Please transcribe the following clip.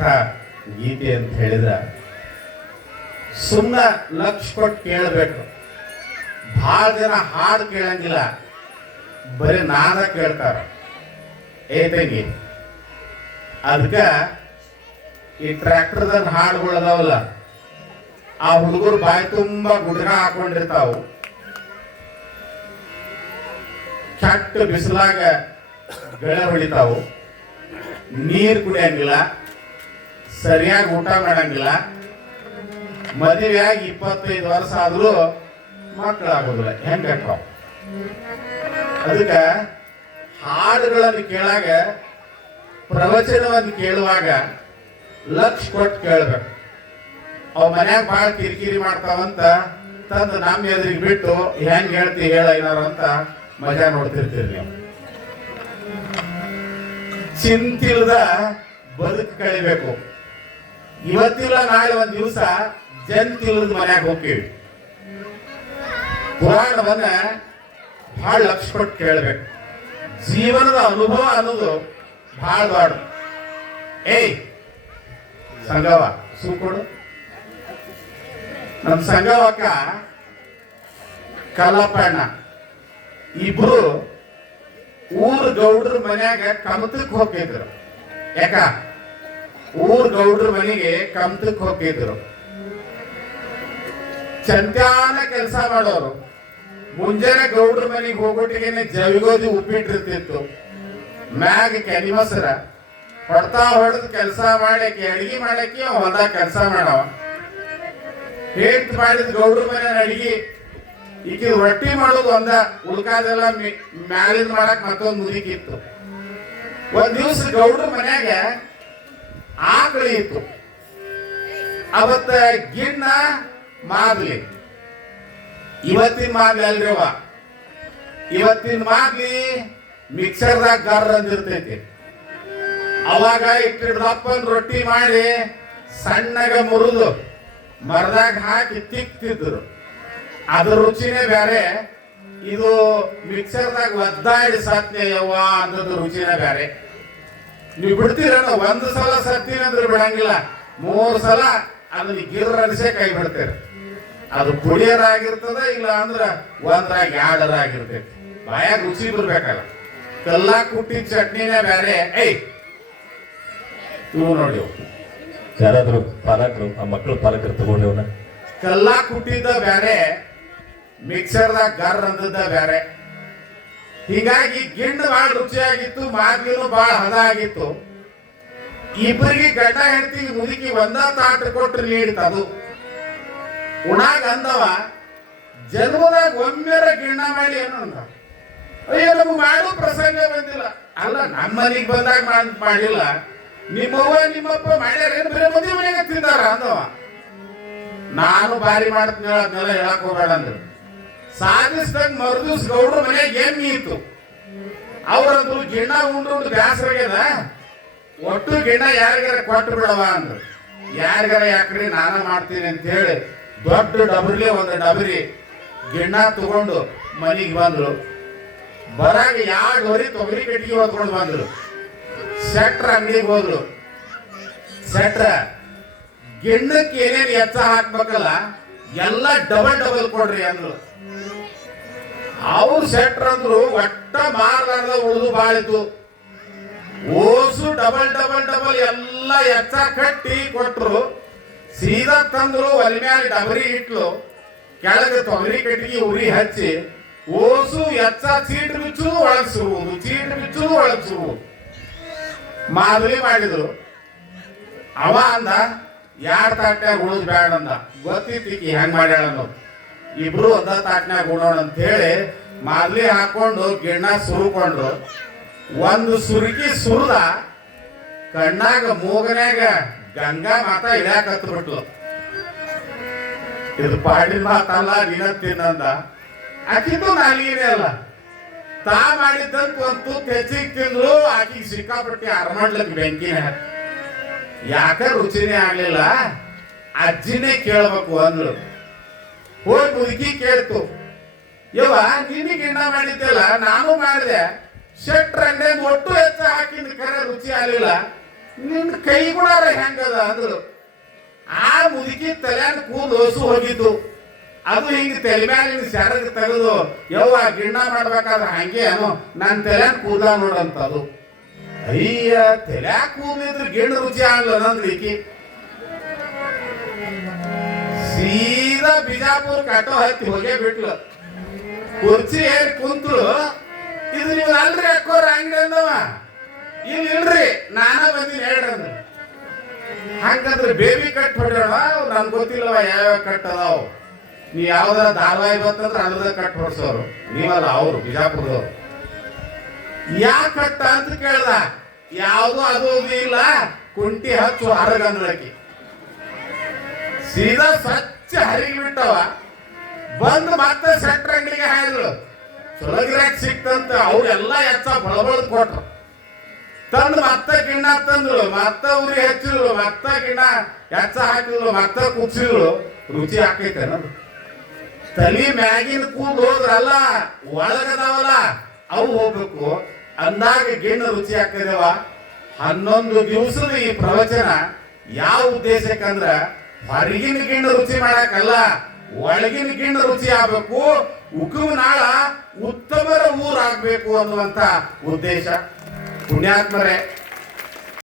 ಬರೆದಂಥ ಗೀತೆ ಅಂತ ಹೇಳಿದ್ರೆ ಸುಮ್ಮನೆ ಲಕ್ಷ ಕೊಟ್ಟು ಕೇಳಬೇಕು. ಭಾಳ ಜನ ಹಾಡು ಕೇಳಂಗಿಲ್ಲ, ಬರೀ ನಾದ ಕೇಳ್ತಾರ. ತಂಗಿ, ಅದಕ್ಕೆ ಈ ಟ್ರ್ಯಾಕ್ಟರ್ದಾಗ ಹಾಡುಗಳು ಅದಾವಲ್ಲ, ಆ ಹುಡುಗರು ಬಾಯಿ ತುಂಬ ಗುಡ್ಗ ಹಾಕೊಂಡಿರ್ತಾವು. ಕೆಟ್ಟ ಬಿಸಿಲಾಗ ಗೆಳೆ ಹೊಡಿತಾವು, ನೀರು ಕುಡಿಯಂಗಿಲ್ಲ, ಸರಿಯಾಗಿ ಊಟ ಮಾಡಂಗಿಲ್ಲ. ಮದುವೆಯಾಗಿ 25 ವರ್ಷ ಆದ್ರೂ ಮಕ್ಕಳಾಗೋದಿಲ್ಲ. ಹೆಂಗಾವ? ಅದಕ್ಕೆ ಹಾಡುಗಳನ್ನು ಕೇಳಾಗ, ಪ್ರವಚನವನ್ನು ಕೇಳುವಾಗ ಲಕ್ಷ ಕೊಟ್ಟು ಕೇಳ್ಬೇಕು. ಅವ್ ಮನ್ಯಾಗ ಭಾಳ ಕಿರಿಕಿರಿ ಮಾಡ್ತಾವಂತ ತಂದು ನಮ್ಮ ಎದುರಿಗೆ ಬಿಟ್ಟು ಹೆಂಗ್ ಹೇಳ್ತಿ ಹೇಳ ಏನಾರು ಅಂತ ಮಜಾ ನೋಡ್ತಿರ್ತೀರಿ ನೀವು. ಚಿಂತಿಲ್ದ ಬದುಕು ಕಳಿಬೇಕು. ಇವತ್ತಿಲ್ಲ ನಾಳೆ ಒಂದ್ ದಿವಸ ಜಂತಿಲ್ದ ಮನ್ಯಾಗ ಹೋಗ್ತೀವಿ. ಪುರಾಣವನ್ನ ಬಹಳ ಲಕ್ಷ ಕೊಟ್ಟು ಕೇಳ್ಬೇಕು. ಜೀವನದ ಅನುಭವ ಅನ್ನೋದು ಬಹಳ ದೊಡ್ಡ. ಸಂಗವ ಸುಕೊಡು. ನಮ್ಮ ಸಂಗವಕ್ಕ ಕಲ್ಲಪ್ಪಣ್ಣ ಇಬ್ರು ಊರ್ ಗೌಡ್ರ ಮನ್ಯಾಗ ಕಮತಕ್ಕೆ ಹೋಗಿದ್ರು. ಯಾಕ? ಊರ್ ಗೌಡ್ರ ಮನೆಗೆ ಕಮತಕ್ಕೆ ಹೋಗಿದ್ರು. ಚಂದ್ಯಾನ ಕೆಲಸ ಮಾಡೋರು. ಮುಂಜಾನೆ ಗೌಡ್ರ ಮನೆಗೆ ಹೋಗೋಟಿಗೆ ಜವಿಗೋದಿ ಉಪ್ಪಿಟ್ಟಿರ್ತಿತ್ತು, ಮ್ಯಾಗ ಕೆನಿ ಮೊಸರ ಹೊಡ್ತಾ ಹೊಡೆದು ಕೆಲಸ ಮಾಡಕ್ಕೆ, ಅಡಿಗೆ ಮಾಡಕ್ಕೆ ಹೊಲ್ದಾಗ ಕೆಲಸ ಮಾಡವ. ಹೇಟ್ ಮಾಡಿದ ಗೌಡ್ರ ಮನೆ ಅಡಿಗೆ ಈಗ ರೊಟ್ಟಿ ಮಾಡೋದು ಒಂದ, ಉಳ್ಕಾದೆಲ್ಲ ಮ್ಯಾಲಿನ ಮಾಡಕ್ ಮತ್ತೊಂದು ಮುದುಕಿತ್ತು. ಒಂದ್ ದಿವ್ಸ ಗೌಡ್ರ ಮನ್ಯಾಗ ಆಕಳಿ ಇತ್ತು. ಅವತ್ತ ಗಿಣ್ಣ ಮಾದ್ಲಿ, ಇವತ್ತಿನ ಮಾದ್ಲಿ ಅಲ್ರಿವ, ಇವತ್ತಿನ ಮಾದ್ಲಿ ಮಿಕ್ಸರ್ದಾಗ ಗರ್ ಅಂದಿರ್ತೈತಿ. ಅವಾಗ ಇಟ್ಟಿಡ್ದಪ್ಪನ್ ರೊಟ್ಟಿ ಮಾಡಿ ಸಣ್ಣಗ ಮುರಿದು ಮರದಾಗ ಹಾಕಿ ತಿಕ್ತಿದ್ರು. ಅದ್ರ ರುಚಿನೇ ಬೇರೆ. ಇದು ಮಿಕ್ಸರ್ದಾಗ ಒದ್ದಾಡಿ ಸತ್ನೆ ಯವ್ವ ಅನ್ನೋದು ರುಚಿನೇ ಬೇರೆ. ನೀವು ಬಿಡ್ತೀರ, ಒಂದು ಸಲ ಸತ್ತೀನಿ ಅಂದ್ರೆ ಬಿಡಂಗಿಲ್ಲ, 3 ಸಲ ಅದನ್ನ ಗಿರ್ ಅನಿಸೇ ಕೈ ಬಿಡ್ತೀರ. ಅದು ಪುಡಿಯರಾಗಿರ್ತದ, ಇಲ್ಲ ಅಂದ್ರ ಒಂದ್ರಾಗ 2 ಬಾಯಾಗ ರುಚಿ ಬರ್ಬೇಕಲ್ಲ. ಕಲ್ಲ ಕುಟ್ಟಿದ ಚಟ್ನಿನೇ ಬೇರೆ. ಇವು ನೋಡಿ, ಯಾರಾದ್ರು ಪಾಲಕರು ಆ ಮಕ್ಕಳು ಪಾಲಕರು ತಗೊಂಡಿವನ ಕಲ್ಲ ಕುಟ್ಟಿದ್ದ ಬೇರೆ, ಮಿಕ್ಸರ್ದಾಗ ಗರ್ ಅಂದದ್ದ ಬೇರೆ. ಹೀಗಾಗಿ ಗಿಂಡ್ ಬಹಳ ರುಚಿಯಾಗಿತ್ತು, ಮಾದ್ಲಿನೂ ಬಹಳ ಹದ ಆಗಿತ್ತು. ಇಬ್ಬರಿಗೆ ಗಡ್ಡ ಹೆಂಡತಿಗೆ ಮುದುಕಿ ಒಂದ ತಾಟ ಕೊಟ್ಟು ನೀಡಿತದು. ಉಣಾಗ ಅಂದವ, ಜನ್ಮದಾಗ ಒಮ್ಮೆರ ಗಿಣ್ಣ ಮಾಡಿ ಏನು ಅಂದ. ಅಯ್ಯೋ, ನಮ್ಗೆ ಮಾಡೋ ಪ್ರಸಂಗ ಬಂದಿಲ್ಲ. ಅಲ್ಲ, ನಮ್ಮ ಮನೆಗೆ ಬಂದಾಗ ಮಾಡಿಲ್ಲ, ನಿಮ್ಮವ್ವ ನಿಮ್ಮಪ್ಪ ಮಾಡ್ಯಾರೇನು ಬರೀ ಮದುವೆ ಮನೆಗೆ ತಿಂದಾರ ಅಂದವ. ನಾನು ಬಾರಿ ಮಾಡ್ತೀನಿ ಅದನ್ನೆಲ್ಲ ಹೇಳಕ್ ಹೋಗಬೇಡ ಅಂದ್ರು. ಸಾಧಿಸ್ದಾಗ ಮರುದಿವ್ಸ ಗೌಡ್ರ ಮನೆಯಾಗ ಎಮ್ಮಿ ಇತ್ತು. ಅವ್ರಂದ್ರು ಗಿಣ್ಣ ಉಂಡು ಬ್ಯಾಸರಾಗ್ಯದ, ಒಟ್ಟು ಗಿಣ್ಣ ಯಾರಿಗಾರ ಕೊಟ್ಟು ಬಿಡವ ಅಂದ್ರು. ಯಾರಿಗಾರ ಯಾಕ್ರಿ ನಾನ ಮಾಡ್ತೀನಿ ಅಂತ ಹೇಳಿ ದೊಡ್ಡ ಡಬರ್ಲಿ ಒಂದು ಡಬರಿ ಗಿಣ್ಣ ತಗೊಂಡು ಮನೆಗೆ ಬಂದ್ರು. ಬರಾಗ 2 ಹೊರಿ ತೊಗರಿ ಕಟ್ಟಿಗೆ ಹೊತ್ಕೊಂಡು ಬಂದ್ರು. ಶೆಟ್ರ ಅಂಗಡಿಗೆ ಹೋದ್ರು. ಶೆಟ್ರ, ಗಿಣ್ಣಕ್ಕೆ ಏನೇನು ಎಚ್ಚ ಹಾಕ್ಬೇಕಲ್ಲ ಎಲ್ಲ ಡಬಲ್ ಕೊಡ್ರಿ ಅಂದ್ರು. ಅವ್ರು ಶೆಟ್ರ ಅಂದ್ರು, ಒಟ್ಟ ಮಾರ್ಲಾರ್ದ ಉಳಿದು ಬಾಳಿತು. ಓಸು ಡಬಲ್ ಎಲ್ಲ ಎಚ್ಚ ಕಟ್ಟಿ ಕೊಟ್ರು. ಸೀದಾ ತಂದ್ರು, ಒಲಿ ಮ್ಯಾಲ ಡಬರಿ ಇಟ್ಲು, ಕೆಳಗೆ ತೊಗರಿ ಕಟ್ಟಿಗೆ ಉರಿ ಹಚ್ಚಿ ಓಸು ಎಚ್ಚ ಚೀಟ್ ಬಿಚ್ಚುದು ಒಳಗ್ ಸುರುವುದು, ಚೀಟ್ ಬಿಚ್ಚುದು ಒಳಗ್ ಸುರುವುದು. ಮಾದಲಿ ಮಾಡಿದ್ರು. ಅವ ಅಂದ, 2 ತಾಟ್ನ್ಯಾಗ ಉಳಿದ್ ಬ್ಯಾಡ ಅಂದ. ಗೊತ್ತಿತ್ತೀಕಿ ಹೆಂಗ್ ಮಾಡ್ಯಾಳ ಅನ್ನೋದು. ಇಬ್ರು ಒಂದ ತಾಟ್ನ್ಯಾಗ ಉಣೋಣ ಅಂತ ಹೇಳಿ ಮಾದಲಿ ಹಾಕೊಂಡು ಗಿಣ್ಣ ಸುರುಕೊಂಡ್ರು. ಒಂದು ಸುರುಕಿ ಸುರಿದ, ಕಣ್ಣಾಗ ಮೂಗನ್ಯಾಗ ಗಂಗಾ ಮಾತಾ ಇಳ್ಯಾಕ ಹತ್ಬಿಟ್ಲು. ಇದು ಪಾಡಿನ ಮಾತಲ್ಲ, ನೀನ ತಿನ್ನಂದ. ಆಕಿದು ನಾಲಿಗೆನೇ ಅಲ್ಲ, ತಾ ಮಾಡಿದ್ದಂತ ಒಂದು ತೆಚ್ಚಿಗೆ ತಿಂದ್ರು. ಆಕಿಗೆ ಸಿಕ್ಕಾಪಟ್ಟಿ ಅರಮಡ್ಲಕ್ಕೆ ಬೆಂಕಿನ ಹಾಕಿ. ಯಾಕ ರುಚಿನೇ ಆಗ್ಲಿಲ್ಲ, ಅಜ್ಜಿನೇ ಕೇಳ್ಬೇಕು ಅಂದ್ರು. ಹೋಗಿ ಮುದುಕಿ ಕೇಳ್ತು, ಯವ್ವ ನಿನಗೆ ಗಿಣ್ಣ ಮಾಡಿದ್ದೆಲ್ಲ ನಾನು ಮಾಡಿದೆ, ಶೆಟ್ರ ಅಂಗಡಿ ಒಟ್ಟು ಹೆಚ್ಚು ಹಾಕಿದ ಕರೆ ರುಚಿ ಆಗಲಿಲ್ಲ, ನಿನ್ನ ಕೈ ಗುಣಾರ ಹೆಂಗದ ಅಂದ್ರು. ಆ ಮುದುಕಿ ತಲೆಯಾಗ ಕೂದಲು ಹೊಸು ಹೋಗಿದ್ದು, ಅದು ಹಿಂಗೆ ತಲೆ ಮ್ಯಾಲಿನ ಸೆರಗ ತೆಗೆದು ಯವ್ವ ಗಿಣ್ಣ ಮಾಡ್ಬೇಕಾದ್ರೆ ಹಂಗೆ ಏನೋ ನನ್ನ ತಲೆಯಾಗ ಕೂದಲ ನೋಡಂತದು. ಅಯ್ಯ ತಲೆಯಾಗ ಕೂದಲಿದ್ರೆ ಗಿಣ್ಣು ರುಚಿ ಆಗಲ್ಲ ನಂದ್ಲಿಕ್ಕಿ. ಸೀದಾ ಬಿಜಾಪುರ ಕಟ್ಟೋ ಹತ್ತಿ ಹೋಗೇ ಬಿಟ್ಲು. ಕುರ್ಚಿ ಏರಿ ಕುಂತಳು. ಇದು ನೀವು ಅಲ್ರಿ ಅಕ್ಕೋರ ಅಂಗಡಿ ಅಂದವ. ಇಲ್ರಿ ನಾನ ಬಂದಿನಿ ಹೇಳ್ರಿ ಅಂದ್ರೆ. ಹಂಗಂದ್ರೆ ಬೇಬಿ ಕಟ್ ಹೊಡ್ಯಾವ ನನ್ಗೆ ಗೊತ್ತಿಲ್ಲವ ಯಾವ್ಯಾವ ಕಟ್ ಅದಾವ. ನೀ ಯಾವ್ದಾರ ಧಾರಾವಾಹಿ ಬಂತಂದ್ರೆ ಅದ್ರದ ಕಟ್ ಹೊಡ್ಸೋರು ನೀವಲ್ಲ, ಅವರು ಬಿಜಾಪುರದವ್ರು. ಯಾ ಕಟ್ಟ ಅಂತ ಕೇಳ್ದ. ಯಾವುದು ಅದು ಇಲ್ಲ, ಕುಂಟಿ ಹಚ್ಚು ಹರಗಂದ್ಳಕಿ. ಸೀದಾ ಸ್ವಚ್ಛ ಹರಿಗಿ ಬಿಟ್ಟವ. ಬಂದು ಮತ್ತೆ ಸೆಟ್ರ್ ಅಂಗಡಿಗೆ ಹಾಯ್ದಳು. ಚಲೋ ಗಿರಾಕ್ ಸಿಕ್ತಂತ ಅವ್ರೆಲ್ಲ ಎಚ್ಚ ಬಳಬಳದ್ ಕೊಟ್ರು. ತಂದು ಮತ್ತೆ ಗಿಣ್ಣ ತಂದ್ರು, ಮತ್ತೆ ಉರಿ ಹೆಚ್ಚಿದ್ರು, ಮತ್ತೆ ಗಿಣ್ಣ ಎಚ್ಚ ಹಾಕಿದ್ರು, ಮತ್ತೆ ಕುದಿಸಿದ್ರು. ರುಚಿ ಹಾಕೈತೆ ಅನ್ನೋದು. ತಲಿ ಮ್ಯಾಗಿನ ಕೂದ್ ಹೋದ್ರಲ್ಲ, ಒಳಗದಾವಲ್ಲ ಅವು ಹೋಗ್ಬೇಕು ಅಂದಾಗ ಗಿಣ್ಣು ರುಚಿ ಹಾಕಿದೇವ. 11 ದಿವಸದ ಈ ಪ್ರವಚನ ಯಾವ ಉದ್ದೇಶಕ್ಕಂದ್ರ ಹೊರಗಿನ ಗಿಣ್ಣು ರುಚಿ ಮಾಡಕ್ಕಲ್ಲ, ಒಳಗಿನ ಗಿಣ್ಣು ರುಚಿ ಆಗ್ಬೇಕು, ಉಕ್ಕುಮನಾಳ ಉತ್ತಮರ ಊರಾಗಬೇಕು ಅನ್ನುವಂತ ಉದ್ದೇಶ. ಪುಣ್ಯಾತ್ಮರೇ,